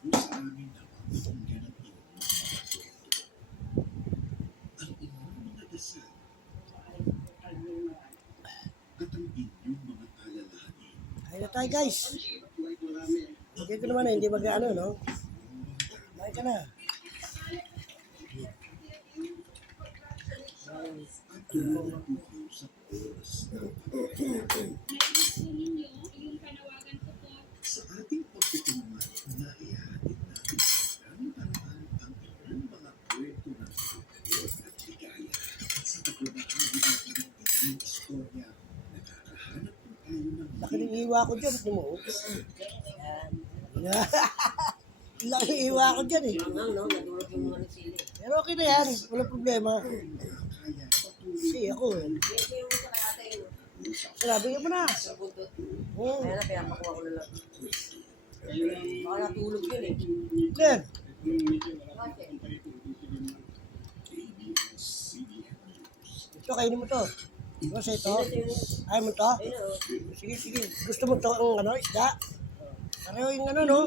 po sa amin na pakinggan ang mga kwento. Ang inyong mga dasal at ang inyong mga alalahanin. Ayun na tayo guys. Hindi ko naman eh, hindi mag ano, no? Kumain ka na. Sa oras na sa ating pagtutulungan na ihahatid natin ang paraan ang inyong mga kwento ng pagkakas at ligaya. At sa pagbabahagi natin ng istorya, nakakahanap po tayo ng Laki ng iwa ko dyan, hindi mo. Yan. Laki ng iwa ko dyan eh. Hanggang no, nadulog yung mga sili. Pero okay na yan, wala problema. Kasi ako eh. Kayata yun. Mo na. Oo. Kaya na, pinapakuha ko na lang. Baka natulog yun eh. Yan. Ito, kainin mo to. Gusto ito? Ito yung... Ayaw mo to? Sige, sige. Gusto mo to ang ano, isda? Pareho yung ano, no?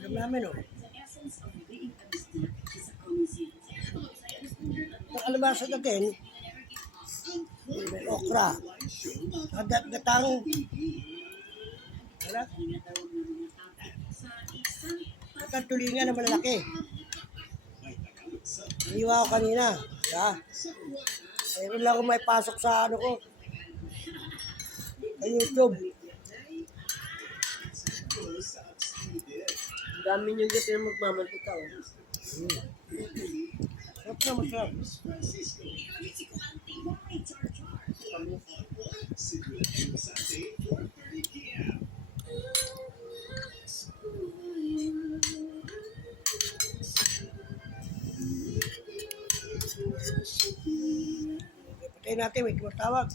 Ulam namin, oh. Ang alabasa natin, okra. Saka gatang. Ano? Gatang tulingan na malalaki. Iniwa ko kanina. Ha? Mayroon lang ako may pasok sa ano ko. Sa YouTube. Ang dami niyong gato yung magmamantika o. Sarap na masarap. Patay natin, may tumatawag.